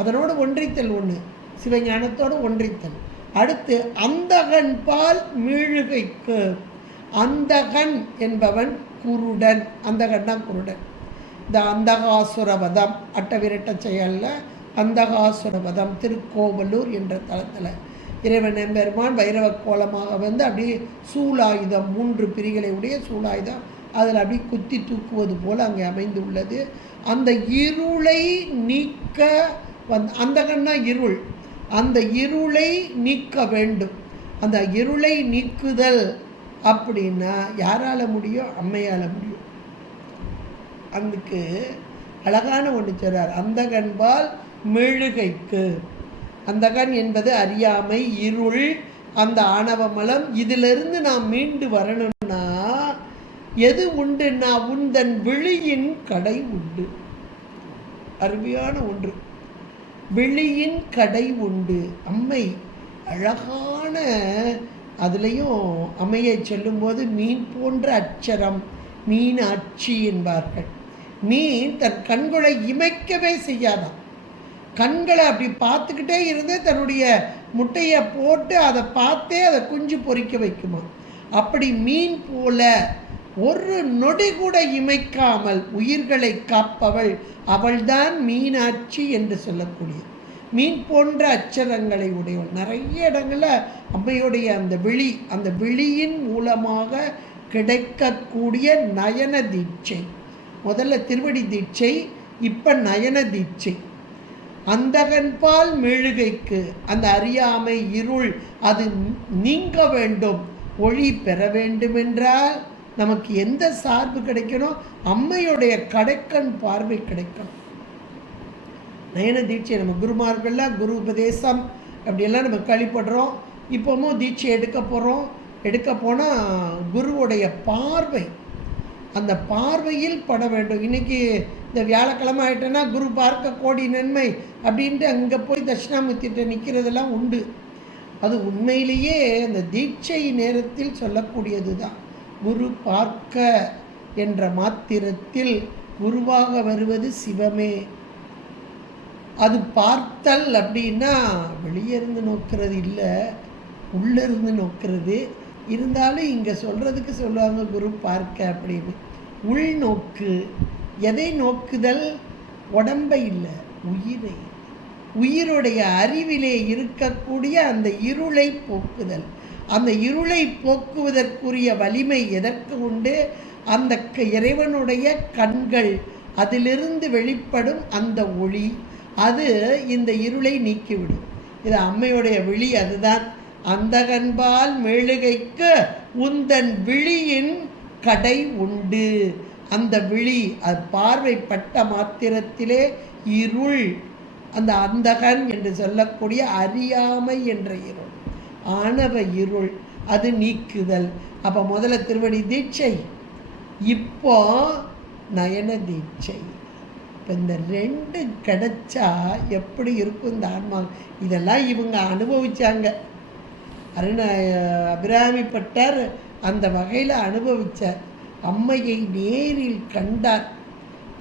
அதனோடு ஒன்றித்தல் ஒன்று, சிவஞானத்தோடு ஒன்றித்தல். அடுத்து அந்தகன் பால் மீழுகைக்கு. அந்தகன் என்பவன் குருடன், அந்தகன்னா குருடன். இந்த அந்தகாசுரவதம் அட்டவிரட்ட செயலில் அந்தகாசுரவதம் திருக்கோவலூர் என்ற தளத்தில் இறைவன் எம்பெருமான் வைரவ கோலமாக வந்து அப்படியே சூலாயுதம் 3 பிரிகளை உடைய சூலாயுதம் அதில் அப்படி குத்தி தூக்குவது போல் அங்கே அமைந்துள்ளது. அந்த இருளை நீக்க அந்தகன்னா இருள், அந்த இருளை நீக்க வேண்டும். அந்த இருளை நீக்குதல் அப்படின்னா யாரால் முடியும்? அம்மையால் முடியும். அதுக்கு அழகான ஒன்று சொல்றார், அந்தகன்பால் மெழுகைக்கு. அந்தகன் என்பது அறியாமை, இருள், அந்த ஆணவ மலம். இதிலிருந்து நாம் மீண்டு வரணும்னா எது உண்டுன்னா உந்தன் விழியின் கடை உண்டு. அருமையான ஒன்று. விழியின் கடை உண்டு. அம்மை அழகான, அதுலேயும் அம்மையை சொல்லும்போது மீன் போன்ற அச்சரம், மீனாட்சி என்பார்கள். மீன் தன் கண்களை இமைக்கவே செய்யாதான். கண்களை அப்படி பார்த்துக்கிட்டே இருந்து தன்னுடைய முட்டையை போட்டு அதை பார்த்தே அதை குஞ்சு பொறிக்க வைக்குமா. அப்படி மீன் போல ஒரு நொடி கூட இமைக்காமல் உயிர்களை காப்பவள் அவள்தான் மீனாட்சி என்று சொல்லக்கூடிய மீன் போன்ற அச்சரங்களை உடையவள். நிறைய இடங்களில் அம்மையுடைய அந்த விழியின் மூலமாக கிடைக்கக்கூடிய நயன தீட்சை, முதல்ல திருவடி தீட்சை, இப்போ நயன தீட்சை. அந்தகன்பால் மெழுகைக்கு அந்த அறியாமை இருள் அது நீங்க வேண்டும், ஒளி பெற வேண்டுமென்றால் நமக்கு எந்த சார்பு கிடைக்கணும்? அம்மையுடைய கடைக்கண் பார்வை கிடைக்கணும். நயன தீட்சை நம்ம குருமார்கள்லாம் குரு உபதேசம் அப்படியெல்லாம் நம்ம கழிப்படுறோம். இப்போவும் தீட்சை எடுக்க போனால் குருவுடைய பார்வை, அந்த பார்வையில் பட வேண்டும். இன்றைக்கி இந்த வியாழக்கிழமை ஆகிட்டேன்னா குரு பார்க்க கோடி நன்மை அப்படின்ட்டு அங்கே போய் தட்சிணாமூர்த்திகிட்ட நிற்கிறதெல்லாம் உண்டு. அது உண்மையிலேயே அந்த தீட்சை நேரத்தில் சொல்லக்கூடியது தான். குரு பார்க்க என்ற மாத்திரத்தில் குருவாக வருவது சிவமே. அது பார்த்தல் அப்படின்னா வெளியே இருந்து நோக்கிறது இல்லை, உள்ளிருந்து நோக்கிறது. இருந்தாலும் இங்கே சொல்கிறதுக்கு சொல்லுவாங்க குரு பார்க்க அப்படின்னு. உள்நோக்கு. எதை நோக்குதல்? உடம்பை இல்லை, உயிரை. உயிருடைய அறிவிலே இருக்கக்கூடிய அந்த இருளை போக்குதல். அந்த இருளை போக்குவதற்குரிய வலிமை எதற்கு உண்டு? அந்த இறைவனுடைய கண்கள், அதிலிருந்து வெளிப்படும் அந்த ஒளி, அது இந்த இருளை நீக்கிவிடும். இது அம்மையுடைய விழி. அதுதான் அந்தகன்பால் மெழுகைக்கு உந்தன் விழியின் கடை உண்டு. அந்த விழி அது பார்வைப்பட்ட மாத்திரத்திலே இருள், அந்த அந்தகன் என்று சொல்லக்கூடிய அறியாமை என்ற இருள், ஆணவ இருள், அது நீக்குதல். அப்போ முதல்ல திருவடி தீட்சை, இப்போ நயன தீட்சை. இப்போ இந்த ரெண்டு கிடைச்சா எப்படி இருக்கும் இந்த ஆன்மா? இதெல்லாம் இவங்க அனுபவித்தாங்க. அபிராமி பட்டர் அந்த வகையில் அனுபவித்தார். அம்மையை நேரில் கண்டார்.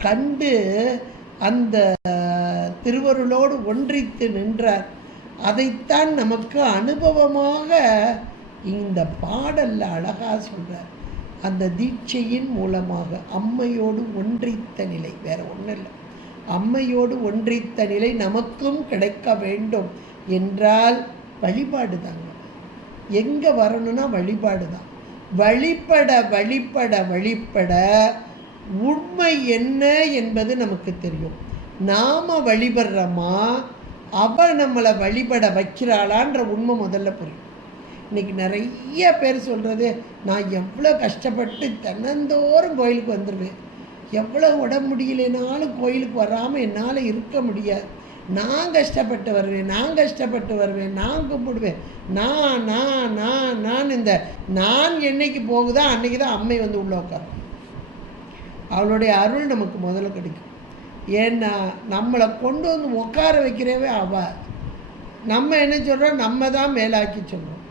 கண்டு அந்த திருவருளோடு ஒன்றித்து நின்றார். அதைத்தான் நமக்கு அனுபவமாக இந்த பாடல்ல அழகாக சொல்கிறார். அந்த தீட்சையின் மூலமாக அம்மையோடு ஒன்றித்த நிலை, வேற ஒன்றும் இல்லை. அம்மையோடு ஒன்றித்த நிலை நமக்கும் கிடைக்க வேண்டும் என்றால் வழிபாடு தாங்க. எங்கே வரணும்னா வழிபாடு தான். வழிபட வழிபட வழிபட உண்மை என்ன என்பது நமக்கு தெரியும். நாம் வழிபடுறோமா, அவள் நம்மளை வழிபட வைக்கிறாளான்ற உண்மை முதல்ல புரியும். இன்றைக்கி நிறைய பேர் சொல்கிறது, நான் எவ்வளோ கஷ்டப்பட்டு தினந்தோறும் கோயிலுக்கு வந்துடுவேன், எவ்வளோ உடம்பு முடியலைனாலும் கோயிலுக்கு வராமல் என்னால் இருக்க முடியாது, நான் கஷ்டப்பட்டு வருவேன், நான் கும்பிடுவேன், நான் இந்த நான் என்னைக்கு போகுதோ அன்றைக்கி தான் அம்மை வந்து உள்ளே உட்காரும். அவளுடைய அருள் நமக்கு முதல்ல கிடைக்கும். ஏன்னா நம்மளை கொண்டு வந்து உட்கார வைக்கிறவே அவள். நம்ம என்ன சொல்கிறோம்? நம்ம தான் மேலாக்கி சொல்கிறோம்.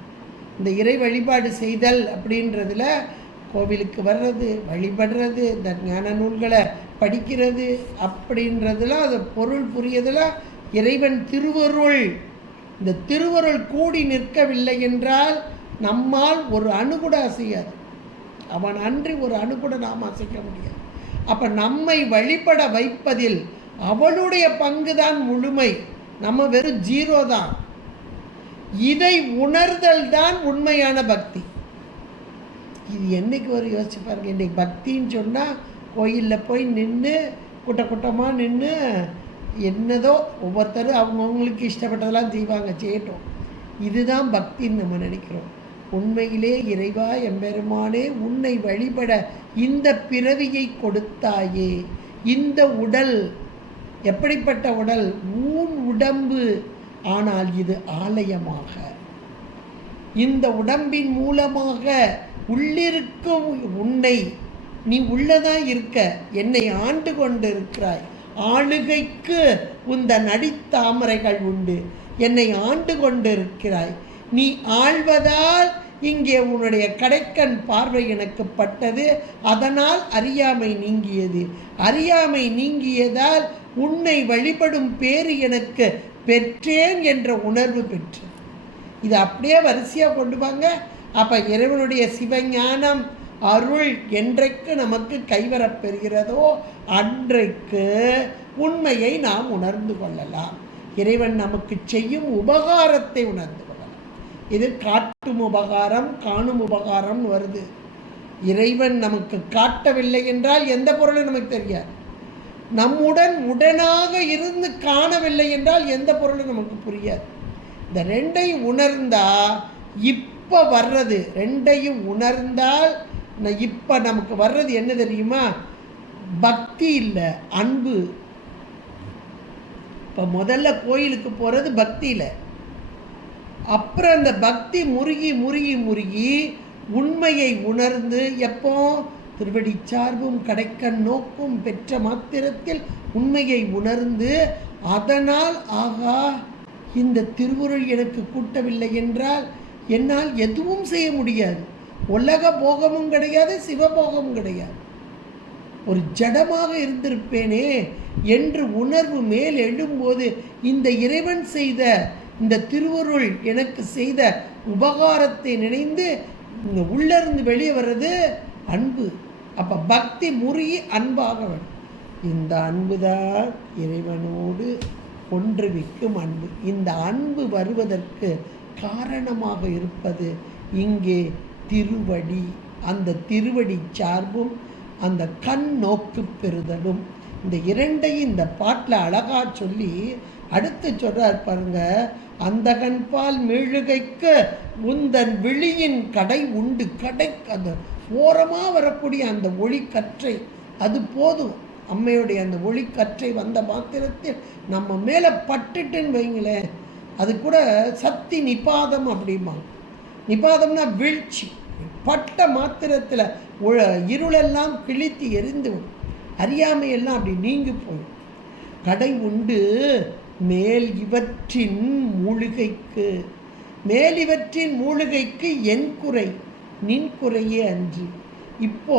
இந்த இறை வழிபாடு செய்தல் அப்படின்றதுல கோவிலுக்கு வர்றது, வழிபடுறது, இந்த ஞான நூல்களை படிக்கிறது அப்படின்றதுலாம் அது பொருள் புரியதெல்லாம் இறைவன் திருவருள். இந்த திருவருள் கூடி நிற்கவில்லை என்றால் நம்மால் ஒரு அணு கூட அசையாது. அவன் அன்றி ஒரு அணு கூட நாம் அசைக்க முடியாது. அப்போ நம்மை வழிபட வைப்பதில் அவளுடைய பங்கு தான் முழுமை. நம்ம வெறும் ஜீரோ தான். இதை உணர்தல் தான் உண்மையான பக்தி. இது என்னைக்கு ஒரு யோசிச்சு பாருங்க. இன்றைக்கி பக்தின்னு சொன்னால் கோயிலில் போய் நின்று கூட்டமாக நின்று என்னதோ ஒவ்வொருத்தரும் அவங்கவுங்களுக்கு இஷ்டப்பட்டதெல்லாம் செய்வாங்க, செய்யட்டும். இதுதான் பக்தின்னு நம்ம நினைக்கிறோம். உண்மையிலே இறைவா எம்பெருமானே, உன்னை வழிபட இந்த பிறவியை கொடுத்தாயே. இந்த உடல் எப்படிப்பட்ட உடல்? ஊன் உடம்பு. ஆனால் இது ஆலயமாக, இந்த உடம்பின் மூலமாக உள்ளிருக்கும் உன்னை, நீ உள்ளதான் இருக்க, என்னை ஆண்டு கொண்டு இருக்கிறாய். ஆளுகைக்கு உந்தன் அடித்தாமரைகள் உண்டு. என்னை ஆண்டு கொண்டிருக்கிறாய். நீ ஆள்வதால் இங்கே உன்னுடைய கடைக்கண் பார்வை எனக்கு பட்டது. அதனால் அறியாமை நீங்கியது. அறியாமை நீங்கியதால் உன்னை வழிபடும் பேறு எனக்கு பெற்றேன் என்ற உணர்வு பெற்று. இது அப்படியே வரிசையாக கொண்டு வாங்க. அப்போ இறைவனுடைய சிவஞானம் அருள் என்றைக்கு நமக்கு கைவரப்பெறுகிறதோ அன்றைக்கு உண்மையை நாம் உணர்ந்து கொள்ளலாம். இறைவன் நமக்கு செய்யும் உபகாரத்தை உணர்ந்து கொள்ளலாம். இது காட்டும் உபகாரம், காணும் உபகாரம் வருது. இறைவன் நமக்கு காட்டவில்லை என்றால் எந்த பொருளும் நமக்கு தெரியாது. நம்முடன் உடனாக இருந்து காணவில்லை என்றால் எந்த பொருளும் நமக்கு புரியாது. இந்த ரெண்டையும் உணர்ந்தா இப்போ வர்றது, ரெண்டையும் உணர்ந்தால் இப்போ நமக்கு வர்றது என்ன தெரியுமா? பக்தி இல்லை, அன்பு. இப்போ முதல்ல கோயிலுக்கு போகிறது பக்தியில், அப்புறம் அந்த பக்தி முருகி முருகி முருகி உண்மையை உணர்ந்து எப்போ திருவடி சார்பும் கடைக்கண் நோக்கும் பெற்ற மாத்திரத்தில் உண்மையை உணர்ந்து அதனால் ஆகா இந்த திருவுருள் எனக்கு கூட்டவில்லை என்றால் என்னால் எதுவும் செய்ய முடியாது. உலக போகமும் கிடையாது, சிவபோகமும் கிடையாது. ஒரு ஜடமாக இருந்திருப்பேனே என்று உணர்வு மேல் எழும்போது இந்த இறைவன் செய்த இந்த திருவருள் எனக்கு செய்த உபகாரத்தை நினைந்து இங்கே உள்ளிருந்து வெளியே வர்றது அன்பு. அப்போ பக்தி முருகி அன்பாக வேண்டும். இந்த அன்பு தான் இறைவனோடு ஒன்றுவிக்கும் அன்பு. இந்த அன்பு வருவதற்கு காரணமாக இருப்பது இங்கே திருவடி. அந்த திருவடி சார்பும் அந்த கண் நோக்கு பெறுதலும். இந்த இரண்டையும் இந்த பாட்டில் அழகாக சொல்லி அடுத்து சொல்கிறார் பாருங்க. அந்த கண்பால் மெழுகைக்கு உந்தன் விழியின் கடை உண்டு. கடை அந்த ஓரமாக வரக்கூடிய அந்த ஒளிக்கற்றை அது போதும். அம்மையுடைய அந்த ஒளிக்கற்றை வந்த மாத்திரத்தில் நம்ம மேலே பட்டுட்டுன்னு வைங்களேன், அது கூட சக்தி நிபாதம் அப்படிம்பாங்க. நிபாதம்னா வீழ்ச்சி. பட்ட மாத்திரத்தில் இருளெல்லாம் கிழித்து எரிந்து விடும். அறியாமையெல்லாம் அப்படி நீங்கி போயிடும். கடை உண்டு மேல் இவற்றின் மூலிகைக்கு. மேல் இவற்றின் மூலிகைக்கு என் குறை நின் குறையே அன்று. இப்போ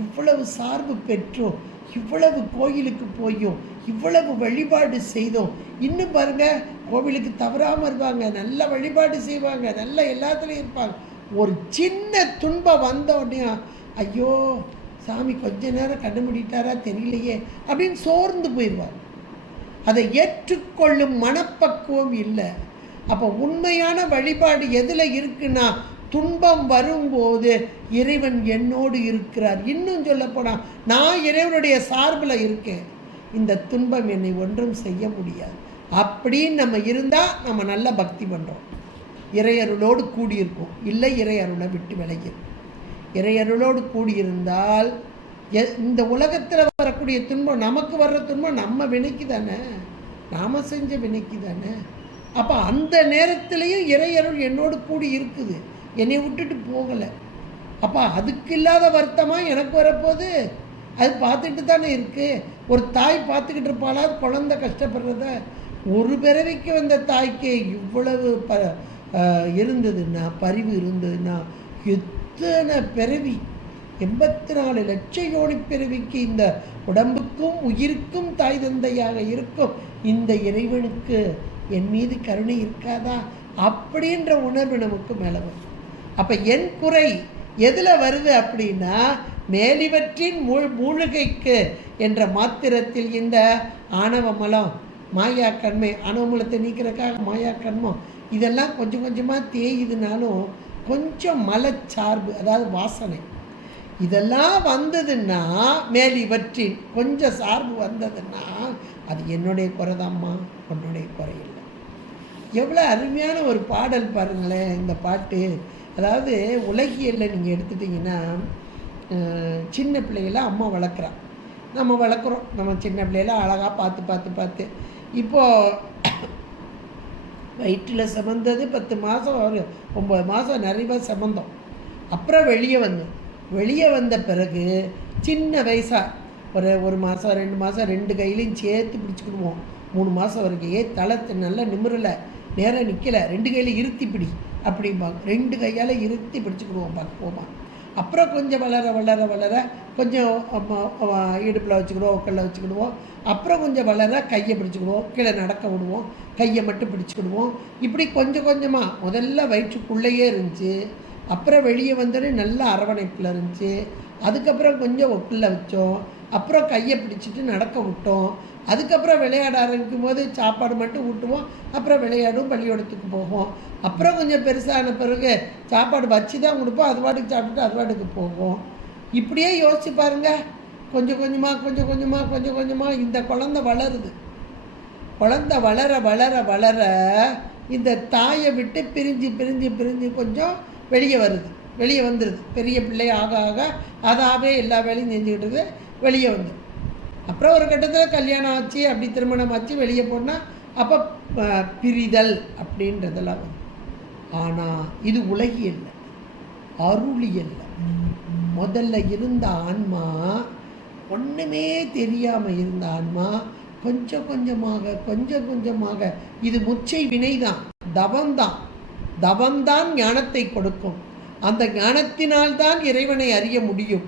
இவ்வளவு சார்பு பெற்றோம், இவ்வளவு கோயிலுக்கு போயும், இவ்வளவு வழிபாடு செய்தோம். இன்னும் பாருங்க, கோவிலுக்கு தவறாமல் இருப்பாங்க, நல்ல வழிபாடு செய்வாங்க, நல்ல எல்லாத்துலேயும் இருப்பாங்க. ஒரு சின்ன துன்பம் வந்த உடனே ஐயோ சாமி கொஞ்ச நேரம் கண்ணு மூடிட்டாரா தெரியலையே அப்படின்னு சோர்ந்து போயிடுவார். அதை ஏற்றுக்கொள்ளும் மனப்பக்குவம் இல்லை. அப்போ உண்மையான வழிபாடு எதில் இருக்குன்னா, துன்பம் வரும்போது இறைவன் என்னோடு இருக்கிறார். இன்னும் சொல்லப்போனால் நான் இறைவனுடைய சார்பில் இருக்கேன், இந்த துன்பம் என்னை ஒன்றும் செய்ய முடியாது அப்படின்னு நம்ம இருந்தால் நம்ம நல்ல பக்தி பண்ணுறோம், இறையருளோடு கூடியிருக்கும். இல்லை இறையருளை விட்டு விலகி. இறையருளோடு கூடியிருந்தால் இந்த உலகத்தில் வரக்கூடிய துன்பம், நமக்கு வர்ற துன்பம் நம்ம வினைக்கு தானே, நாம் செஞ்ச வினைக்கு தானே. அப்போ அந்த நேரத்திலையும் இறையருள் என்னோடு கூடி இருக்குது, என்னை விட்டுட்டு போகலை. அப்போ அதுக்கு இல்லாத வருத்தமாக எனக்கு வரப்போது அது பார்த்துட்டு தானே இருக்குது. ஒரு தாய் பார்த்துக்கிட்டு இருப்பாளா குழந்தை கஷ்டப்படுறத? ஒரு பிறவிக்கு வந்த தாய்க்கே இவ்வளவு இருந்ததுன்னா, பரிவு இருந்ததுன்னா, எத்தனை பிறவி, 84 லட்சம் யோனி பிறவிக்கு இந்த உடம்புக்கும் உயிருக்கும் தாய் தந்தையாக இருக்கும் இந்த இறைவனுக்கு என் மீது கருணை இருக்காதா அப்படின்ற உணர்வு நமக்கு மேலே வரும். அப்போ என் குறை எதில் வருது அப்படின்னா, மேலிவற்றின் மூழ்கைக்கு என்ற மாத்திரத்தில் இந்த ஆணவ மலம், மாயா கண்மை, ஆணவ மலத்தை நீக்கிறதுக்காக மாயா கண்மம் இதெல்லாம் கொஞ்சம் கொஞ்சமாக தேயுதுனாலும் கொஞ்சம் மலச்சார்பு, அதாவது வாசனை இதெல்லாம் வந்ததுன்னா, மேல் இவற்றின் கொஞ்சம் சார்பு வந்ததுன்னா அது என்னுடைய குறைதாம்மா, உன்னுடைய குறையில்லை. எவ்வளோ அருமையான ஒரு பாடல் பாருங்களேன் இந்த பாட்டு. அதாவது உலகியலில் நீங்கள் எடுத்துட்டிங்கன்னா, சின்ன பிள்ளைகளை அம்மா வளர்க்குறான், நம்ம வளர்க்குறோம். நம்ம சின்ன பிள்ளைகளை அழகாக பார்த்து பார்த்து பார்த்து இப்போது வயிற்றில் சுமந்தது 10 மாதம் 9 மாதம் நிறைய சுமந்தோம். அப்புறம் வெளியே வந்த பிறகு சின்ன வயசாக ஒரு மாதம் 2 மாதம் 2 கையிலையும் சேர்த்து பிடிச்சிக்கிடுவோம். 3 மாதம் வரைக்கும் தலை நல்லா நிமிரலை, நேராக நிற்கலை, 2 கையில் இருத்தி பிடி அப்படிம்பாங்க. 2 கையால் இருத்தி பிடிச்சிக்கிடுவோம் பக்குவமாக. அப்புறம் கொஞ்சம் வளர வளர வளர கொஞ்சம் இடுப்பில் வச்சுக்கிடுவோம், ஒக்கல்ல வச்சுக்கிடுவோம். அப்புறம் கொஞ்சம் வளர கையை பிடிச்சிக்கிடுவோம், கீழே நடக்க விடுவோம், கையை மட்டும் பிடிச்சிக்கிடுவோம். இப்படி கொஞ்சம் கொஞ்சமாக முதல்ல வயிற்றுக்குள்ளேயே இருந்துச்சு, அப்புறம் வெளியே வந்தோடனே நல்லா அரவணைப்பில் இருந்துச்சு. அதுக்கப்புறம் கொஞ்சம் ஒக்கில் வச்சோம், அப்புறம் கையை பிடிச்சிட்டு நடக்க விட்டோம். அதுக்கப்புறம் விளையாட ஆரம்பிக்கும் போது சாப்பாடு மட்டும் ஊட்டுவோம், அப்புறம் விளையாடும், பள்ளிக்கூடத்துக்கு போகும். அப்புறம் கொஞ்சம் பெருசான பிறகு சாப்பாடு வச்சு தான் கொடுப்போம், அது பாட்டுக்கு சாப்பிட்டுட்டு அது பாட்டுக்கு போகும். இப்படியே யோசிச்சு பாருங்கள். கொஞ்சம் கொஞ்சமாக இந்த குழந்தை வளருது. குழந்தை வளர வளர வளர இந்த தாயை விட்டு பிரிஞ்சு கொஞ்சம் வெளியே வந்துடுது. பெரிய பிள்ளை ஆக ஆக அதாவே எல்லா வேலையும் செஞ்சுக்கிட்டு வெளியே வந்து, அப்புறம் ஒரு கட்டத்தில் கல்யாணம் ஆச்சு, அப்படி திருமணம் ஆச்சு, வெளியே போனால் அப்போ பிரிதல் அப்படின்றதெல்லாம் வரும். ஆனால் இது உலகியல்ல, அருளியல்ல. முதல்ல இருந்த ஆன்மா, ஒன்றுமே தெரியாமல் இருந்த ஆன்மா கொஞ்சம் கொஞ்சமாக இது முச்சை வினைதான், தவம்தான் ஞானத்தை கொடுக்கும். அந்த ஞானத்தினால்தான் இறைவனை அறிய முடியும்.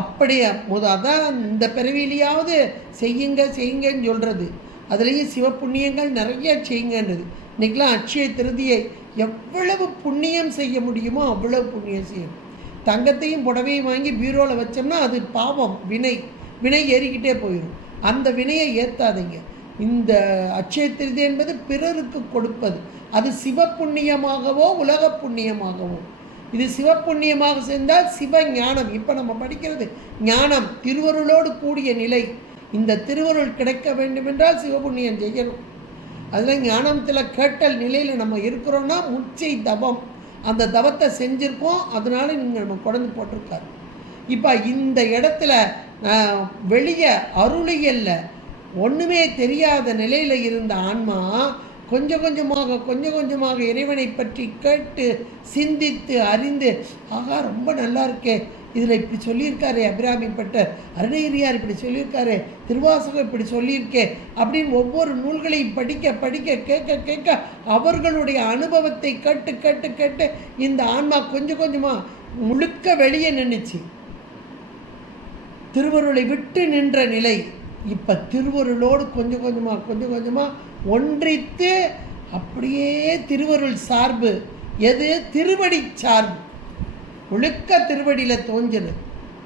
அப்படியே அதான் இந்த பிறவிலையாவது செய்யுங்கன்னு சொல்கிறது. அதுலேயும் சிவப்புண்ணியங்கள் நிறைய செய்யுங்கன்றது. இன்றைக்கெலாம் அட்சய திருதியை எவ்வளவு புண்ணியம் செய்ய முடியுமோ அவ்வளவு புண்ணியம் செய்யும். தங்கத்தையும் புடவையும் வாங்கி பீரோவில் வச்சோம்னா அது பாவம், வினை ஏறிக்கிட்டே போயிடும். அந்த வினையை ஏற்றாதீங்க. இந்த அட்சய திருதி என்பது பிறருக்கு கொடுப்பது. அது சிவப்புண்ணியமாகவோ உலக புண்ணியமாகவோ. இது சிவப்புண்ணியமாக சேர்ந்தால் சிவ ஞானம். இப்போ நம்ம படிக்கிறது ஞானம், திருவருளோடு கூடிய நிலை. இந்த திருவருள் கிடைக்க வேண்டும் என்றால் சிவபுண்ணியம் செய்யணும். அதில் ஞானத்தில் கேட்டல் நிலையில் நம்ம இருக்கிறோன்னா முச்சை தவம், அந்த தவத்தை செஞ்சுருக்கோம், அதனால நீங்கள் நம்ம குழந்தை போட்டிருக்காரு. இப்போ இந்த இடத்துல வெளியே அருளியல்ல ஒன்றுமே தெரியாத நிலையில் இருந்த ஆன்மா கொஞ்சம் கொஞ்சமாக இறைவனை பற்றி கேட்டு சிந்தித்து அறிந்து, ஆகா ரொம்ப நல்லா இருக்கே, இதில் இப்படி சொல்லியிருக்காரு அபிராமிப்பட்டர், அருணகிரியார் இப்படி சொல்லியிருக்காரு, திருவாசகம் இப்படி சொல்லியிருக்கே அப்படின்னு ஒவ்வொரு நூல்களையும் படிக்க கேட்க அவர்களுடைய அனுபவத்தை கேட்டு இந்த ஆன்மா கொஞ்சமாக முழுக்க வெளியே நின்றுச்சு. திருவருளை விட்டு நின்ற நிலை இப்போ திருவருளோடு கொஞ்சம் கொஞ்சமாக ஒன்றித்து அப்படியே திருவருள் சார்பு. எது? திருவடி சார்பு. ஒழுக்க திருவடியில் தோன்றுது.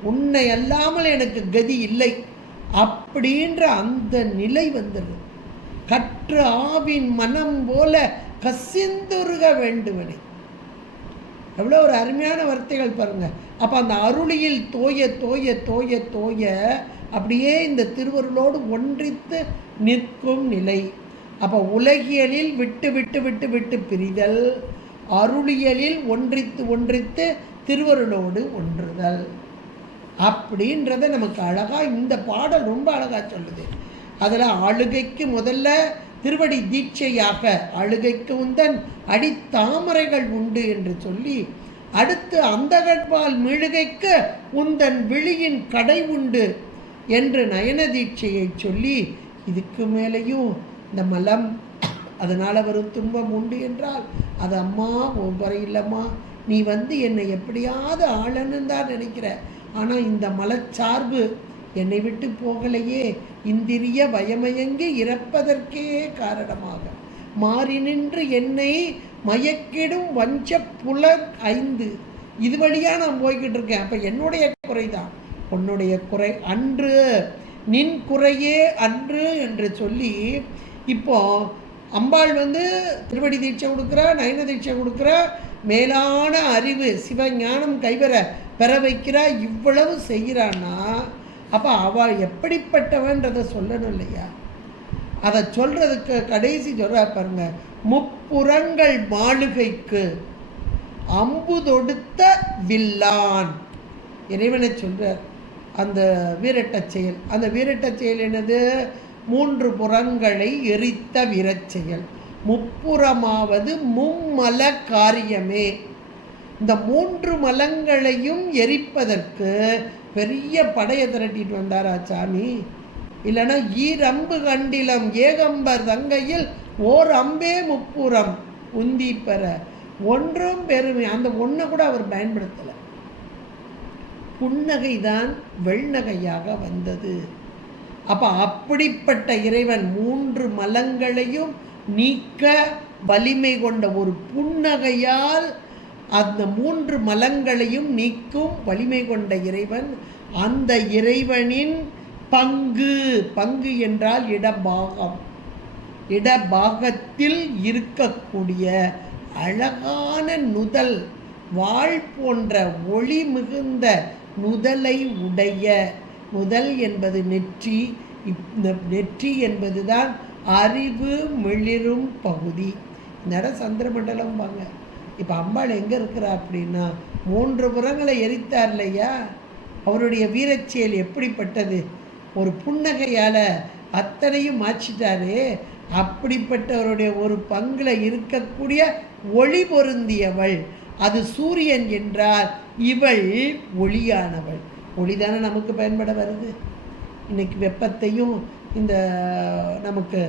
உன்னை அல்லாமல் எனக்கு கதி இல்லை அப்படின்ற அந்த நிலை வந்துடுது. கற்று ஆவின் மனம் போல கசிந்துருக வேண்டுவனே. எவ்வளோ ஒரு அருமையான வார்த்தைகள் பாருங்கள். அப்போ அந்த அருளியில் தோய அப்படியே இந்த திருவருளோடு ஒன்றித்து நிற்கும் நிலை. அப்போ உலகியலில் விட்டு பிரிதல், அருளியலில் ஒன்றித்து திருவருளோடு ஒன்றுதல் அப்படின்றத நமக்கு அழகாக இந்த பாடல் ரொம்ப அழகாக சொல்லுது. அதில் அழுகைக்கு முதல்ல திருவடி தீட்சையாக அழுகைக்கு உந்தன் அடித்தாமரைகள் உண்டு என்று சொல்லி, அடுத்து அந்தகட்பால் மிழுகைக்கு உந்தன் விழியின் கடை உண்டு என்று நயன தீட்சையை சொல்லி, இதுக்கு மேலேயும் இந்த மலம் அதனால் வரும் துன்பம் உண்டு என்றால் அது அம்மா ஒவ்வொரு இல்லைம்மா, நீ என்னை எப்படியாவது ஆளன்னு தான் நினைக்கிற, ஆனால் இந்த மலச்சார்பு என்னை விட்டு போகலையே, இந்திரிய வயமயங்கி இறப்பதற்கே காரணமாக மாறி நின்று என்னை மயக்கிடும் வஞ்ச புலன் 5 இது வழியாக நான் போய்கிட்டு இருக்கேன். அப்போ என்னுடைய குறைதான், உன்னுடைய குறை அன்று, நின் குறையே அன்று என்று சொல்லி, இப்போ அம்பாள் திருவடி தீட்சை கொடுக்குறா, நயன தீட்சை கொடுக்குறா, மேலான அறிவு சிவஞானம் பெற வைக்கிறா, இவ்வளவு செய்கிறான்னா அப்போ அவள் எப்படிப்பட்டவன்றதை சொல்லணும் இல்லையா? அதை சொல்கிறதுக்கு கடைசி சொல்கிறா பாருங்க, முப்புறங்கள் மாளுகைக்கு அம்பு தொடுத்த வில்லான். இறைவனை சொல்கிறார் அந்த வீரட்டச் செயல். அந்த வீரட்டச் செயல் என்னது? 3 புறங்களை எரித்த வீரச்செயல். முப்புறமாவது மும்மல காரியமே. இந்த 3 மலங்களையும் எரிப்பதற்கு பெரிய படையை திரட்டிட்டு வந்தாரா சாமி? இல்லைன்னா ஈரம்பு கண்டிலம் ஏகம்பர் தங்கையில் ஓர் அம்பே முப்புறம் உந்தி பெற ஒன்றும் பெருமை. அந்த ஒன்றை கூட அவர் பயன்படுத்தலை. புன்னகை தான் வெள்நகையாக வந்தது. அப்போ அப்படிப்பட்ட இறைவன் 3 மலங்களையும் நீக்க வலிமை கொண்ட ஒரு புன்னகையால் அந்த 3 மலங்களையும் நீக்கும் வலிமை கொண்ட இறைவன். அந்த இறைவனின் பங்கு என்றால் இடபாகம். இடபாகத்தில் இருக்கக்கூடிய அழகான நுதல், வாழ் போன்ற ஒளி மிகுந்த நுதலை உடைய, நுதல் என்பது நெற்றி. நெற்றி என்பதுதான் அறிவு மிளிரும் பகுதி. இந்த இடம் சந்திரமண்டலம் பாங்க. இப்போ அம்பாள் எங்கே இருக்கிறா அப்படின்னா 3 புறங்களை எரித்தார் இல்லையா? அவருடைய வீரச்செயல் எப்படிப்பட்டது! ஒரு புன்னகையால் அத்தனையும் மாற்றிட்டாரு. அப்படிப்பட்டவருடைய ஒரு பங்கில் இருக்கக்கூடிய ஒளி பொருந்தியவள். அது சூரியன் என்றால் இவள் ஒளியானவள். ஒளி தானே நமக்கு பயன்பட வருது. இன்றைக்கி வெப்பத்தையும் இந்த நமக்கு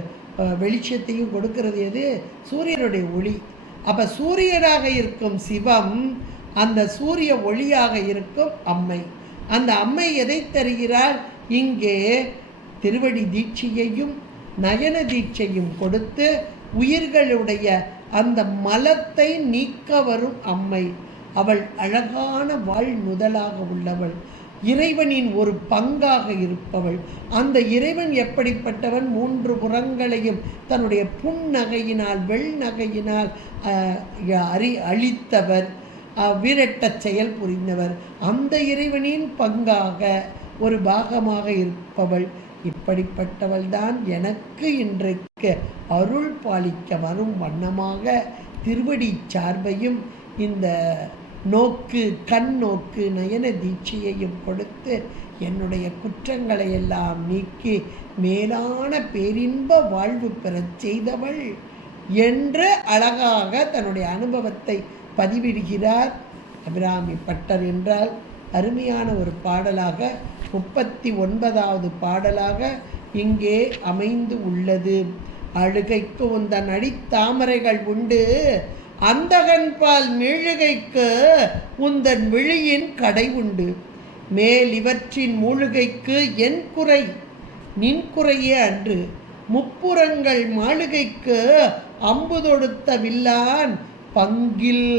வெளிச்சத்தையும் கொடுக்கிறது எது? சூரியனுடைய ஒளி. அப்போ சூரியனாக இருக்கும் சிவம் அந்த சூரிய ஒளியாக இருக்கும் அம்மை. அந்த அம்மை எதை தருகிறாள்? இங்கே திருவடி தீட்சையையும் நயன தீட்சையும் கொடுத்து உயிர்களுடைய அந்த மலத்தை நீக்க வரும் அம்மை. அவள் அழகான வாழ் நுதலாக உள்ளவள், இறைவனின் ஒரு பங்காக இருப்பவள். அந்த இறைவன் எப்படிப்பட்டவன்? 3 புறங்களையும் தன்னுடைய புன்னகையினால் வெள்நகையினால் அழித்தவர், வீரட்ட செயல் புரிந்தவர். அந்த இறைவனின் பங்காக ஒரு பாகமாக இருப்பவள். இப்படிப்பட்டவள் தான் எனக்கு இன்றைக்கு அருள் பாலிக்க வரும் வண்ணமாக திருவடி சார்பையும் இந்த நோக்கு கண் நோக்கு நயன தீட்சையையும் கொடுத்து என்னுடைய குற்றங்களை எல்லாம் நீக்கி மேலான பேரின்ப வாழ்வு பெறச் செய்தவள் என்று அழகாக தன்னுடைய அனுபவத்தை பதிவிடுகிறார் அபிராமி பட்டர். என்றால் அருமையான ஒரு பாடலாக 39வது பாடலாக இங்கே அமைந்து உள்ளது. அழுகைக்கு உந்தன் அடித்தாமரைகள் உண்டு, அந்தகன்பால் மீழுகைக்கு உந்தன் விழியின் கடை உண்டு. மேல் இவற்றின் மூழுகைக்கு என் குறை, நின் குறையே அன்று. முப்புறங்கள் மாளுகைக்கு அம்பு தொடுத்த வில்லான் பங்கில்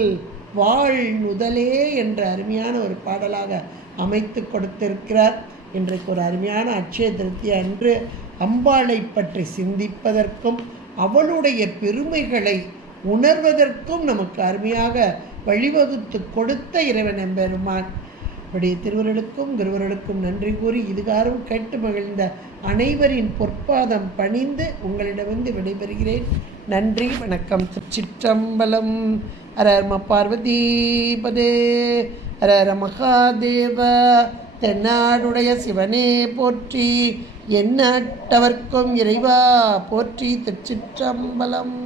வாழ் நுதலே என்ற அருமையான ஒரு பாடலாக அமைத்து கொடுத்திருக்கிறார். இன்றைக்கு ஒரு அருமையான அட்சய திருத்தி அன்று அம்பாளை பற்றி சிந்திப்பதற்கும் அவளுடைய பெருமைகளை உணர்வதற்கும் நமக்கு அருமையாக வழிவகுத்து கொடுத்த இறைவன் எம்பெருமான் அவருடைய திருவருளுக்கும் குருவருளுக்கும் நன்றி கூறி இதுகாரும் கேட்டு மகிழ்ந்த அனைவரின் பொற்பாதம் பணிந்து உங்களிடமிருந்து விடைபெறுகிறேன். நன்றி, வணக்கம். திருச்சிற்றம்பலம். ஹர ஹர பார்வதி பதே, ஹர ஹர மகாதேவ. தென்னாடுடைய சிவனே போற்றி, எந்நாட்டவர்க்கும் இறைவா போற்றி. திருச்சிற்றம்பலம்.